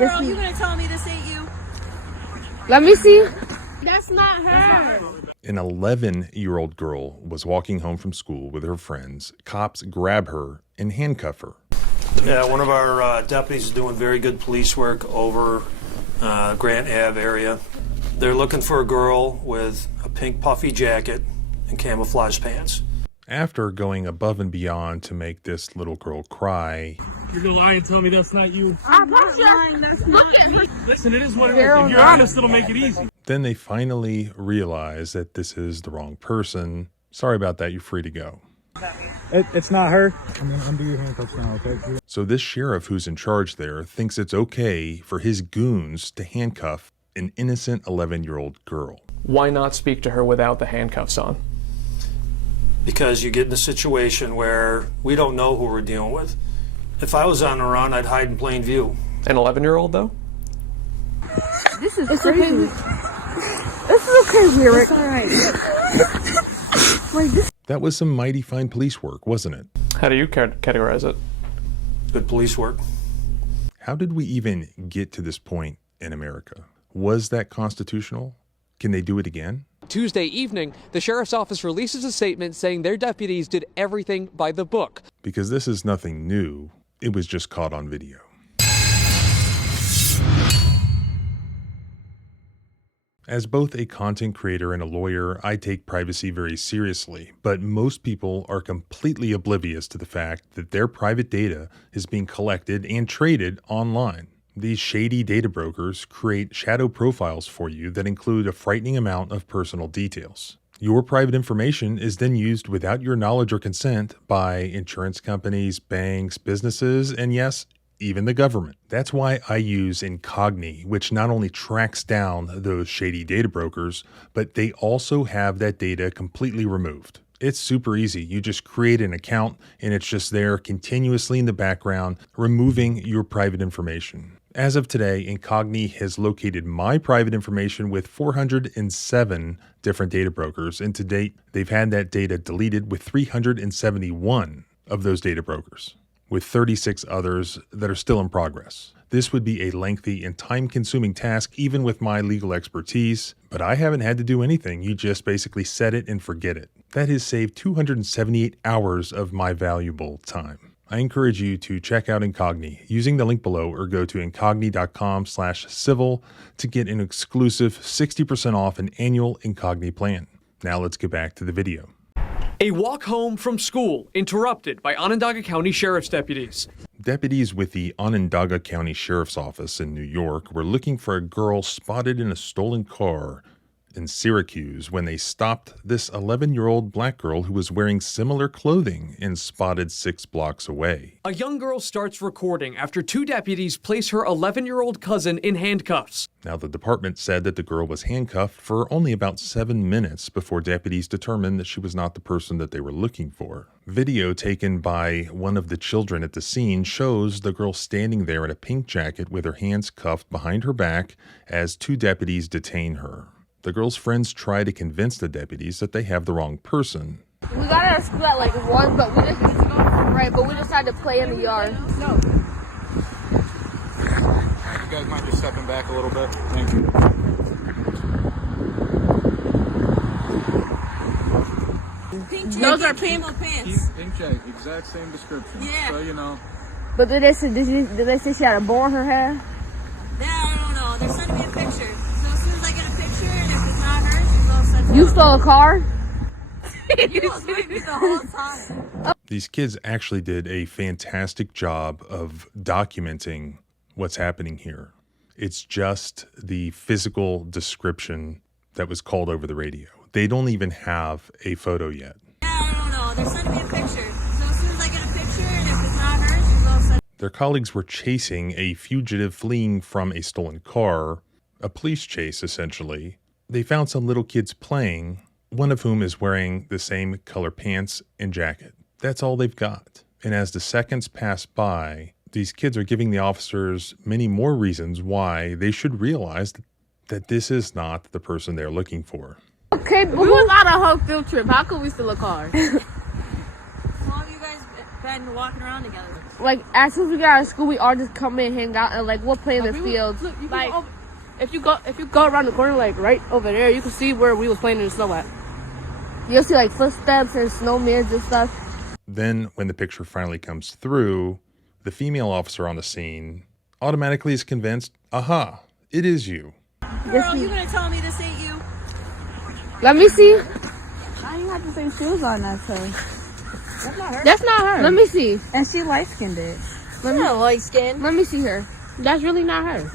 Girl, you gonna tell me this ain't you? Let me see. That's not her. An 11-year-old girl was walking home from school with her friends. Cops grab her and handcuff her. Yeah, one of our deputies is doing very good police work over Grant Ave area. They're looking for a girl with a pink puffy jacket and camouflage pants. After going above and beyond to make this little girl cry, You're gonna lie and tell me that's not you? I'm not lying, that's not me. Listen, it is what it is. If you're honest, it'll make it easy. then they finally realize that this is the wrong person. Sorry about that, you're free to go. It's not her. I'm gonna undo your handcuffs now, okay? So this sheriff who's in charge there thinks it's okay for his goons to handcuff an innocent 11-year-old girl. Why not speak to her without the handcuffs on? Because you get in a situation where we don't know who we're dealing with. If I was on the run, I'd hide in plain view. An 11-year-old, though? This is crazy. This is okay, Lyric. It's all right. Like this. That was some mighty fine police work, wasn't it? How do you categorize it? Good police work. How did we even get to this point in America? Was that constitutional? Can they do it again? Tuesday evening, the sheriff's office releases a statement saying their deputies did everything by the book. Because this is nothing new. It was just caught on video. As both a content creator and a lawyer, I take privacy very seriously, but most people are completely oblivious to the fact that their private data is being collected and traded online. These shady data brokers create shadow profiles for you that include a frightening amount of personal details. Your private information is then used without your knowledge or consent by insurance companies, banks, businesses, and yes, even the government. That's why I use Incogni, which not only tracks down those shady data brokers, but they also have that data completely removed. It's super easy. You just create an account and it's just there continuously in the background, removing your private information. As of today, Incogni has located my private information with 407 different data brokers, and to date, they've had that data deleted with 371 of those data brokers, with 36 others that are still in progress. This would be a lengthy and time-consuming task even with my legal expertise, but I haven't had to do anything. You just basically set it and forget it. That has saved 278 hours of my valuable time. I encourage you to check out Incogni using the link below or go to incogni.com/civil to get an exclusive 60% off an annual Incogni plan. Now let's get back to the video. A walk home from school interrupted by Onondaga County Sheriff's deputies. Deputies with the Onondaga County Sheriff's Office in New York were looking for a girl spotted in a stolen car in Syracuse when they stopped this 11-year-old black girl who was wearing similar clothing and spotted 6 blocks away. A young girl starts recording after 2 deputies place her 11-year-old cousin in handcuffs. Now, the department said that the girl was handcuffed for only about 7 minutes before deputies determined that she was not the person that they were looking for. Video taken by one of the children at the scene shows the girl standing there in a pink jacket with her hands cuffed behind her back as 2 deputies detain her. The girl's friends try to convince the deputies that they have the wrong person. We got out of school at like 1, but we just had to play in the yard. No. You guys mind just stepping back a little bit? Thank you. Pink jacket, Those are pink camo pants. Pink jacket, exact same description. Yeah. So you know. But did they say she had a bow in her hair? I don't know. They're sending me a picture. So as soon as I get a picture, and if it's not her, she's all set. You stole a car? You was with me the whole time. These kids actually did a fantastic job of documenting what's happening here. It's just the physical description that was called over the radio. They don't even have a photo yet. I don't know. They're sending me a picture. So as soon as I get a picture, and if it's not her, she's all set. Their colleagues were chasing a fugitive fleeing from a stolen car, a police chase essentially. They found some little kids playing, one of whom is wearing the same color pants and jacket. That's all they've got. And as the seconds pass by, these kids are giving the officers many more reasons why they should realize that this is not the person they're looking for. Okay, but we was on a whole field trip. How could we steal a car? As long as you guys been walking around together. Like, as soon as we get out of school, we all just come in, hang out, and like we'll play in the fields. Look, Like, if you go around the corner, like right over there, you can see where we was playing in the snow at. you'll see like footsteps and snowmen and stuff. Then, when the picture finally comes through, the female officer on the scene automatically is convinced, aha, it is you. Girl, you gonna tell me this ain't you? Let me see. I ain't have the same shoes on as her. That's not her. That's not her. Let me see. And she light-skinned it. Let me light skin. Let me see her. That's really not her.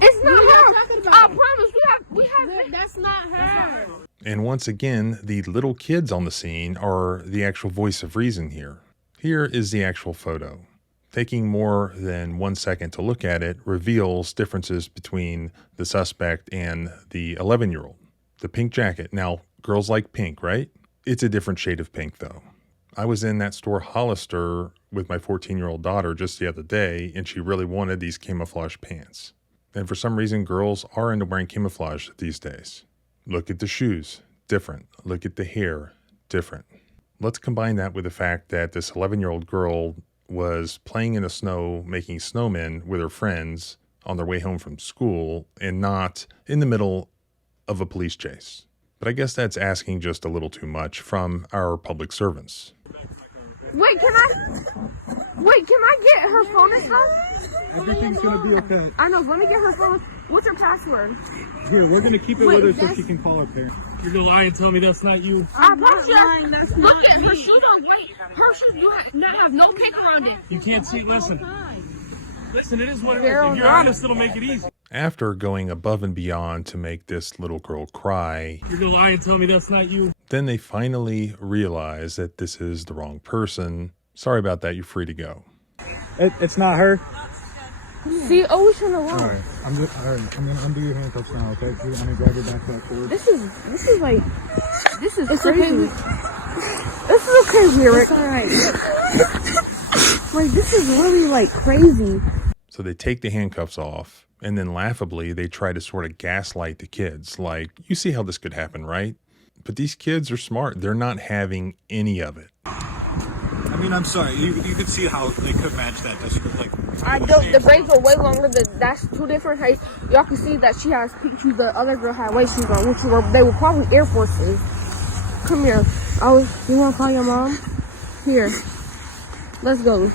It's not her. I promise. We have. That's not her. And once again, the little kids on the scene are the actual voice of reason here. Here is the actual photo. Taking more than 1 second to look at it reveals differences between the suspect and the 11-year-old. The pink jacket. Now, girls like pink, right? It's a different shade of pink, though. I was in that store Hollister with my 14-year-old daughter just the other day, and she really wanted these camouflage pants. And for some reason, girls are into wearing camouflage these days. Look at the shoes. Different. Look at the hair. Different. Let's combine that with the fact that this 11-year-old girl was playing in the snow, making snowmen with her friends on their way home from school, and not in the middle of a police chase. But I guess that's asking just a little too much from our public servants. Wait, can I get her phone and stuff? Everything's gonna be okay. I know. Let me get her phone. What's her password? Here, we're gonna keep it with her so she can call her parents. You're gonna lie and tell me that's not you? I promise you. Look at her shoes on white. Her shoes do not have no pink around it. You can't see. Listen, it is what it is. If you're honest, it'll make it easy. After going above and beyond to make this little girl cry, You're gonna lie and tell me that's not you? then they finally realize that this is the wrong person. Sorry about that, you're free to go. It's not her. See, always trying to lie. Alright, I'm gonna undo your handcuffs now, okay? I'm gonna grab your backpack forward. This is crazy. This is okay, Lyric. It's alright. Like, this is really like crazy. So they take the handcuffs off, and then laughably, they try to sort of gaslight the kids. Like, you see how this could happen, right? But these kids are smart. They're not having any of it. I mean, I'm sorry. You can see how they could match that description. Like, The braids are way longer. That's two different heights. Y'all can see that she has pink shoes. The other girl had white shoes on, they were probably Air Forces. Come here. You want to call your mom? Here. Let's go.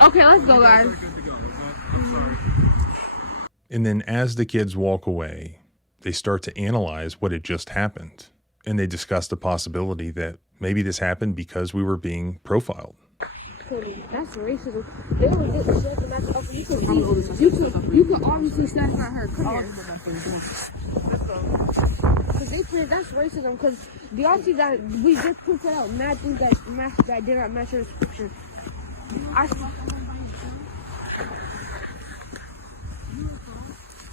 Okay, let's go, guys. And then as the kids walk away, they start to analyze what had just happened. And they discuss the possibility that maybe this happened because we were being profiled. That's racism. They only did the shit that's up. You can obviously say that's not her. Come here. Because they said that's racism. Because the obviously that we just put it out. Mad things that did not match her description.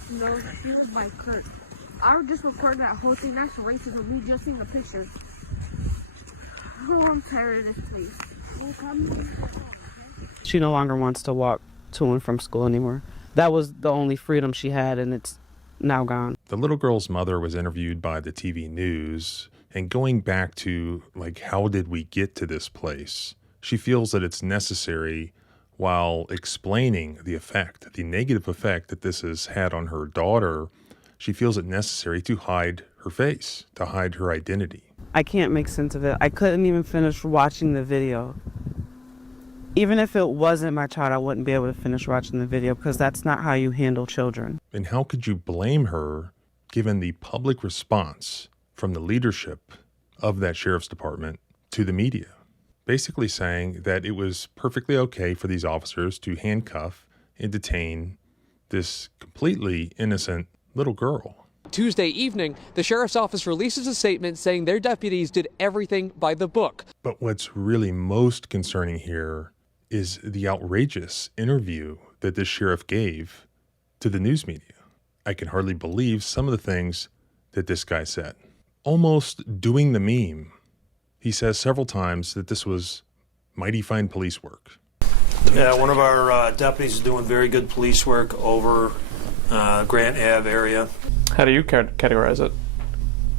No, she was by Kurt. I was just recording that whole thing. That's racism. We just seen the pictures. Oh, I'm tired of this place. She no longer wants to walk to and from school anymore. That was the only freedom she had, and it's now gone. The little girl's mother was interviewed by the TV news, and going back to, like, how did we get to this place? She feels that it's necessary, while explaining the negative effect that this has had on her daughter, she feels it necessary to hide her face, to hide her identity. I can't make sense of it. I couldn't even finish watching the video. Even if it wasn't my child, I wouldn't be able to finish watching the video because that's not how you handle children. And how could you blame her given the public response from the leadership of that sheriff's department to the media? Basically saying that it was perfectly okay for these officers to handcuff and detain this completely innocent little girl. Tuesday evening, the sheriff's office releases a statement saying their deputies did everything by the book. But what's really most concerning here is the outrageous interview that this sheriff gave to the news media. I can hardly believe some of the things that this guy said. Almost doing the meme. He says several times that this was mighty fine police work. Yeah, one of our deputies is doing very good police work over Grant Ave area. How do you categorize it?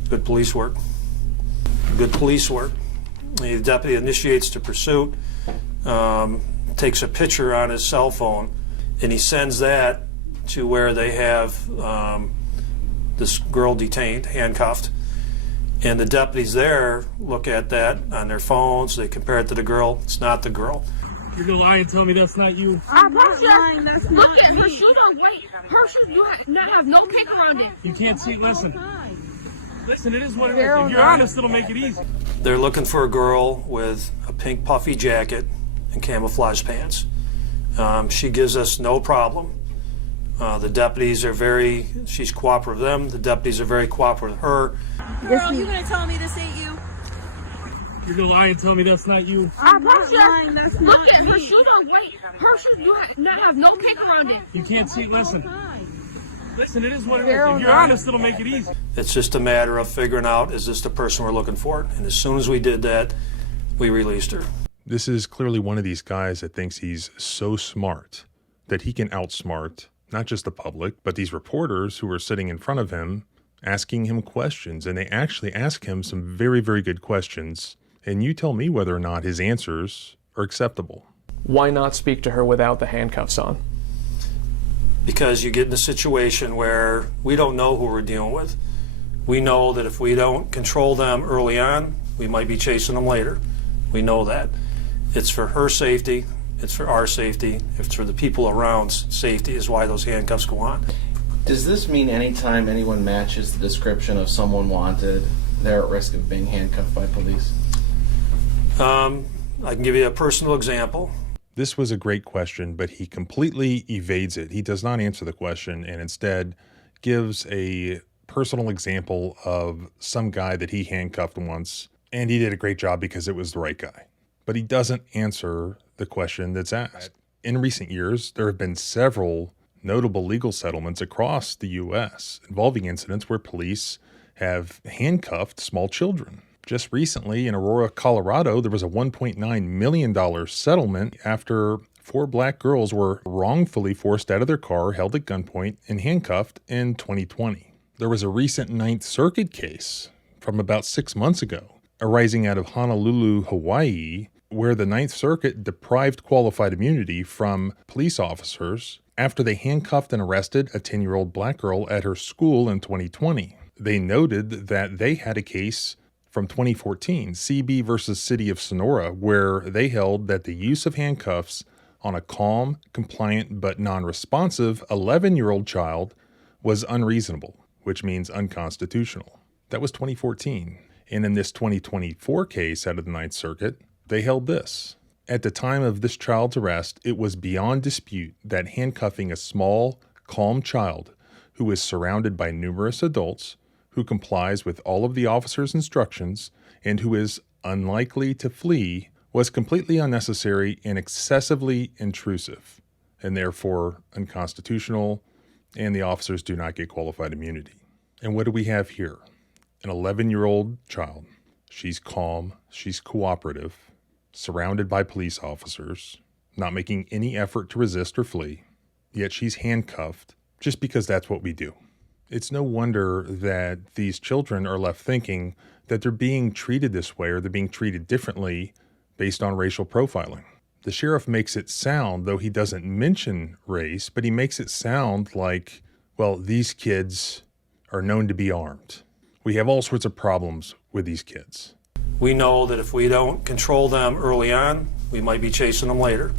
Good police work. Good police work. The deputy initiates the pursuit, takes a picture on his cell phone, and he sends that to where they have this girl detained, handcuffed. And the deputies there look at that on their phones. They compare it to the girl. It's not the girl. You're gonna lie and tell me that's not you. I'm not lying. That's look at her shoes on white. Her shoes have no tape around it. You can't see. Listen, it is what it is. If you're honest, it'll make it easy. They're looking for a girl with a pink puffy jacket and camouflage pants. She gives us no problem. The deputies are she's cooperative with them. The deputies are very cooperative with her. Girl, you gonna tell me this ain't you? You're gonna lie and tell me that's not you. I'm not lying. That's look at her shoes on white. Her shoes have no tape around it. You can't see. Listen, it is what it is. If you're honest, it'll make it easy. It's just a matter of figuring out, is this the person we're looking for? And as soon as we did that, we released her. This is clearly one of these guys that thinks he's so smart that he can outsmart not just the public, but these reporters who are sitting in front of him asking him questions. And they actually ask him some very, very good questions. And you tell me whether or not his answers are acceptable. Why not speak to her without the handcuffs on? Because you get in a situation where we don't know who we're dealing with. We know that if we don't control them early on, we might be chasing them later. We know that. It's for her safety. It's for our safety. It's for the people around's safety is why those handcuffs go on. Does this mean anytime anyone matches the description of someone wanted, they're at risk of being handcuffed by police? I can give you a personal example. This was a great question, but he completely evades it. He does not answer the question and instead gives a personal example of some guy that he handcuffed once, and he did a great job because it was the right guy. But he doesn't answer the question that's asked. In recent years, there have been several notable legal settlements across the U.S. involving incidents where police have handcuffed small children. Just recently in Aurora, Colorado, there was a $1.9 million settlement after 4 black girls were wrongfully forced out of their car, held at gunpoint, and handcuffed in 2020. There was a recent Ninth Circuit case from about 6 months ago arising out of Honolulu, Hawaii, where the Ninth Circuit deprived qualified immunity from police officers after they handcuffed and arrested a 10-year-old black girl at her school in 2020. They noted that they had a case from 2014, CB versus City of Sonora, where they held that the use of handcuffs on a calm, compliant, but non-responsive 11-year-old child was unreasonable, which means unconstitutional. That was 2014. And in this 2024 case out of the Ninth Circuit, they held this. At the time of this child's arrest, it was beyond dispute that handcuffing a small, calm child who is surrounded by numerous adults, who complies with all of the officer's instructions, and who is unlikely to flee, was completely unnecessary and excessively intrusive, and therefore unconstitutional, and the officers do not get qualified immunity. And what do we have here? An 11-year-old child. She's calm, she's cooperative, surrounded by police officers, not making any effort to resist or flee, yet she's handcuffed just because that's what we do. It's no wonder that these children are left thinking that they're being treated this way or they're being treated differently based on racial profiling. The sheriff makes it sound, though he doesn't mention race, but he makes it sound like, well, these kids are known to be armed. We have all sorts of problems with these kids. We know that if we don't control them early on, we might be chasing them later.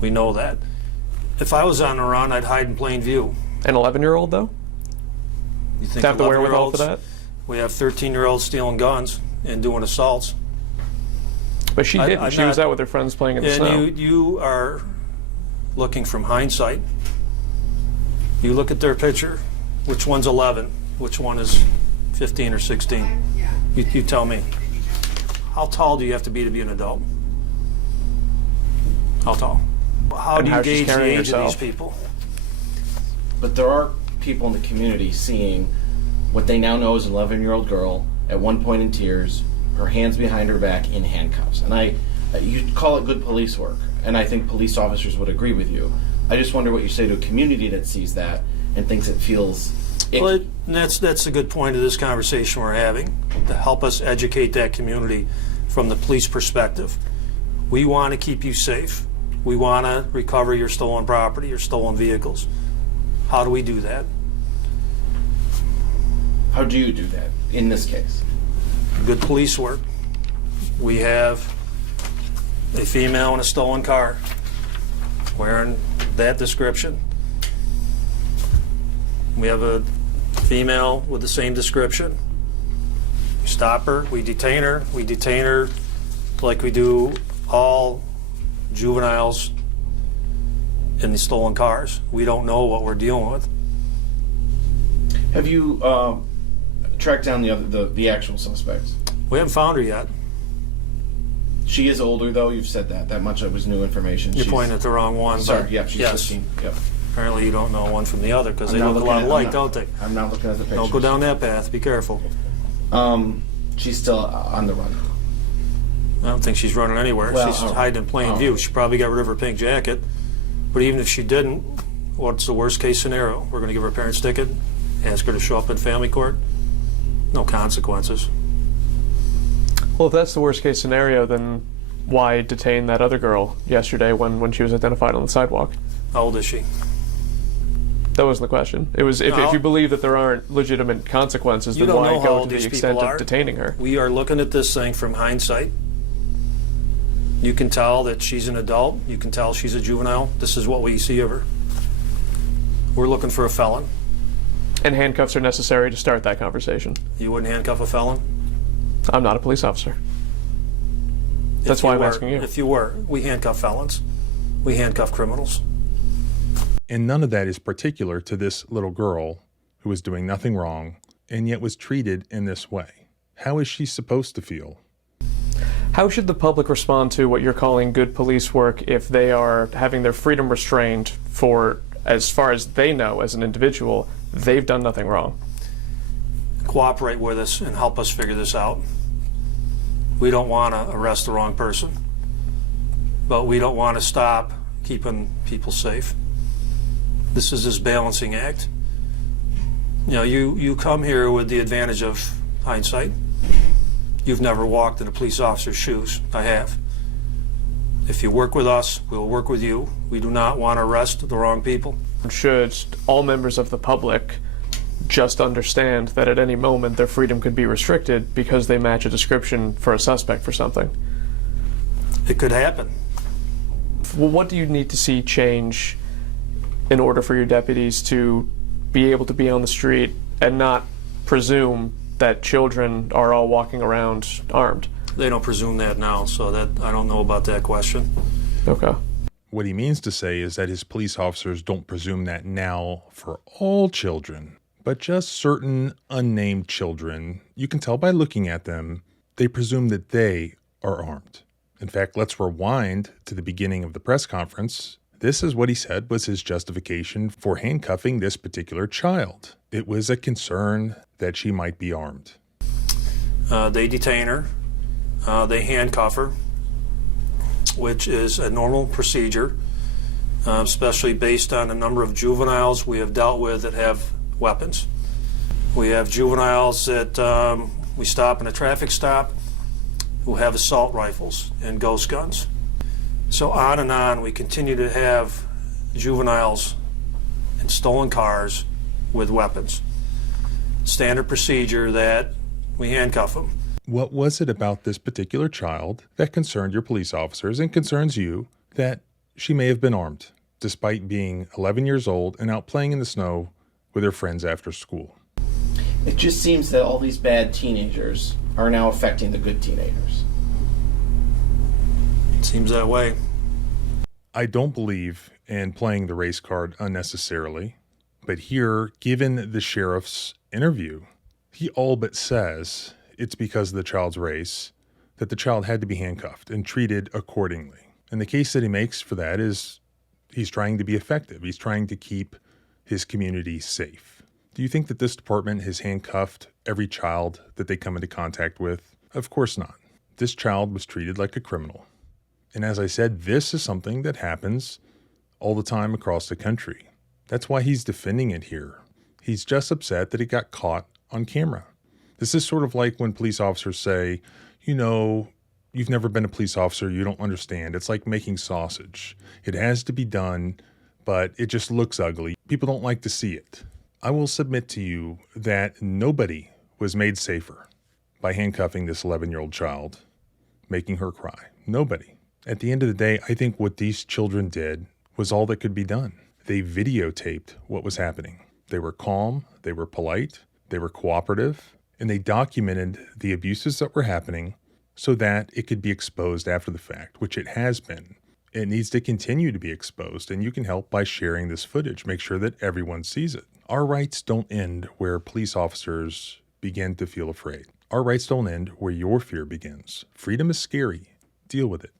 We know that. If I was on the run, I'd hide in plain view. An 11-year-old, though? You think to have the wherewithal for that? We have 13-year-olds stealing guns and doing assaults. But she didn't. She was out with her friends playing in the snow. And you are looking from hindsight. You look at their picture. Which one's 11? Which one is 15 or 16? You tell me. How tall do you have to be an adult? How tall? How do you gauge the age of these people? But there are people in the community seeing what they now know is an 11-year-old girl at one point in tears, her hands behind her back in handcuffs. And you call it good police work, and I think police officers would agree with you. I just wonder what you say to a community that sees that and thinks it feels Well, and that's a good point of this conversation we're having, to help us educate that community from the police perspective. We want to keep you safe. We want to recover your stolen property, your stolen vehicles. How do we do that? How do you do that in this case? Good police work. We have a female in a stolen car wearing that description. We have a female with the same description. We stop her, we detain her like we do all juveniles in the stolen cars. We don't know what we're dealing with. Have you tracked down the actual suspects? We haven't found her yet. She is older, though. You've said that. That much was new information. You're pointing at the wrong one. Sorry, but yep, she's yes. 15. Yep. Apparently you don't know one from the other because they I'm not look a looking lot at- alike, don't they? I'm not looking at the pictures. Don't go down that path. Be careful. She's still on the run. I don't think she's running anywhere. Well, She's hiding in plain view. She probably got rid of her pink jacket. But even if she didn't, what's the worst case scenario? We're going to give her a parent's ticket, ask her to show up in family court. No consequences. Well, if that's the worst case scenario, then why detain that other girl yesterday when she was identified on the sidewalk? How old is she? That wasn't the question. It was if you believe that there aren't legitimate consequences, You then don't why know how go old to the these extent people of are. detaining her? We are looking at this thing from hindsight. You can tell that she's an adult. You can tell she's a juvenile. This is what we see of her. We're looking for a felon. And handcuffs are necessary to start that conversation. You wouldn't handcuff a felon? I'm not a police officer. That's If why you I'm were. asking you. If you were, we handcuff felons. We handcuff criminals. And none of that is particular to this little girl who was doing nothing wrong and yet was treated in this way. How is she supposed to feel? How should the public respond to what you're calling good police work if they are having their freedom restrained for, as far as they know as an individual, they've done nothing wrong? Cooperate with us and help us figure this out. We don't want to arrest the wrong person, but we don't want to stop keeping people safe. This is this balancing act. You know, you come here with the advantage of hindsight. You've never walked in a police officer's shoes. I have. If you work with us, we'll work with you. We do not want to arrest the wrong people. Should all members of the public just understand that at any moment their freedom could be restricted because they match a description for a suspect for something? It could happen. Well, what do you need to see change in order for your deputies to be able to be on the street and not presume that children are all walking around armed? They don't presume that now, so that I don't know about that question. Okay. What he means to say is that his police officers don't presume that now for all children, but just certain unnamed children. You can tell by looking at them, they presume that they are armed. In fact, let's rewind to the beginning of the press conference. This is what he said was his justification for handcuffing this particular child. It was a concern that she might be armed. They detain her. They handcuff her, which is a normal procedure, especially based on the number of juveniles we have dealt with that have weapons. We have juveniles that we stop in a traffic stop who have assault rifles and ghost guns. So on, we continue to have juveniles in stolen cars with weapons. Standard procedure that we handcuff them. What was it about this particular child that concerned your police officers and concerns you that she may have been armed, despite being 11 years old and out playing in the snow with her friends after school? It just seems that all these bad teenagers are now affecting the good teenagers. Seems that way. I don't believe in playing the race card unnecessarily, but here, given the sheriff's interview, he all but says it's because of the child's race that the child had to be handcuffed and treated accordingly. And the case that he makes for that is he's trying to be effective. He's trying to keep his community safe. Do you think that this department has handcuffed every child that they come into contact with? Of course not. This child was treated like a criminal. And as I said, this is something that happens all the time across the country. That's why he's defending it here. He's just upset that he got caught on camera. This is sort of like when police officers say, you know, you've never been a police officer, you don't understand. It's like making sausage. It has to be done, but it just looks ugly. People don't like to see it. I will submit to you that nobody was made safer by handcuffing this 11-year-old child, making her cry. Nobody. At the end of the day, I think what these children did was all that could be done. They videotaped what was happening. They were calm, they were polite, they were cooperative, and they documented the abuses that were happening so that it could be exposed after the fact, which it has been. It needs to continue to be exposed, and you can help by sharing this footage. Make sure that everyone sees it. Our rights don't end where police officers begin to feel afraid. Our rights don't end where your fear begins. Freedom is scary. Deal with it.